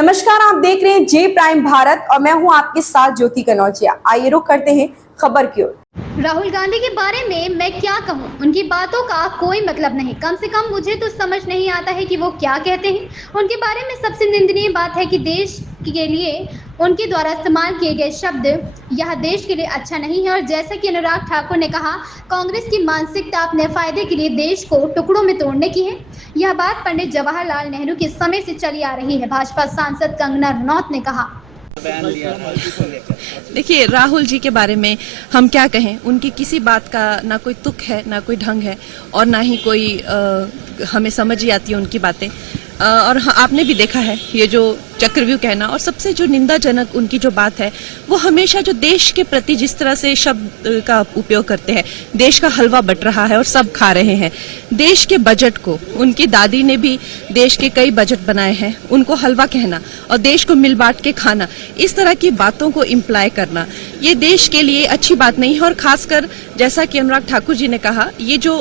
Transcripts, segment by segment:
नमस्कार, आप देख रहे हैं जे प्राइम भारत और मैं हूं आपके साथ ज्योति कनौजिया। आइए रुक करते हैं खबर की ओर। राहुल गांधी के बारे में मैं क्या कहूं, उनकी बातों का कोई मतलब नहीं। कम से कम मुझे तो समझ नहीं आता है कि वो क्या कहते हैं। उनके बारे में सबसे निंदनीय बात है कि देश के लिए उनके द्वारा इस्तेमाल किए गए शब्द यह देश के लिए अच्छा नहीं है। और जैसा कि अनुराग ठाकुर ने कहा, कांग्रेस की मानसिकता अपने फायदे के लिए देश को टुकड़ों में तोड़ने की है। यह बात पंडित जवाहरलाल नेहरू के समय से चली आ रही है। भाजपा सांसद कंगना रनौत ने कहा, देखिए, राहुल जी के बारे में हम क्या कहें। उनकी किसी बात का ना कोई तुक है, ना कोई ढंग है और ना ही कोई हमें समझ ही आती है उनकी बातें। और आपने भी देखा है ये जो चक्रव्यूह कहना, और सबसे जो निंदाजनक उनकी जो बात है वो हमेशा जो देश के प्रति जिस तरह से शब्द का उपयोग करते हैं। देश का हलवा बट रहा है और सब खा रहे हैं। देश के बजट को, उनकी दादी ने भी देश के कई बजट बनाए हैं, उनको हलवा कहना और देश को मिल बांट के खाना, इस तरह की बातों को इम्प्लाई करना, ये देश के लिए अच्छी बात नहीं है। और खासकर जैसा कि अनुराग ठाकुर जी ने कहा, ये जो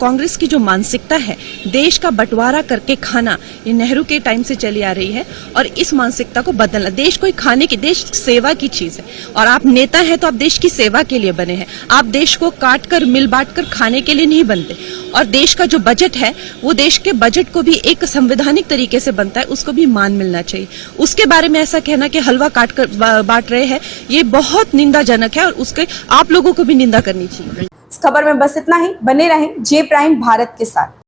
कांग्रेस की जो मानसिकता है देश का बंटवारा करके खाना, ये नेहरू के टाइम से चली आ रही है और इस मानसिकता को बदलना। देश कोई खाने की, देश सेवा की चीज है और आप नेता हैं तो आप देश की सेवा के लिए बने हैं। आप देश को काट कर मिल बांट कर खाने के लिए नहीं बनते। और देश का जो बजट है वो देश के बजट को भी एक संवैधानिक तरीके से बनता है, उसको भी मान मिलना चाहिए। उसके बारे में ऐसा कहना कि हलवा काट कर बांट रहे हैं, ये बहुत निंदाजनक है और उसके आप लोगों को भी निंदा करनी चाहिए। इस खबर में बस इतना ही। बने रहें जे प्राइम भारत के साथ।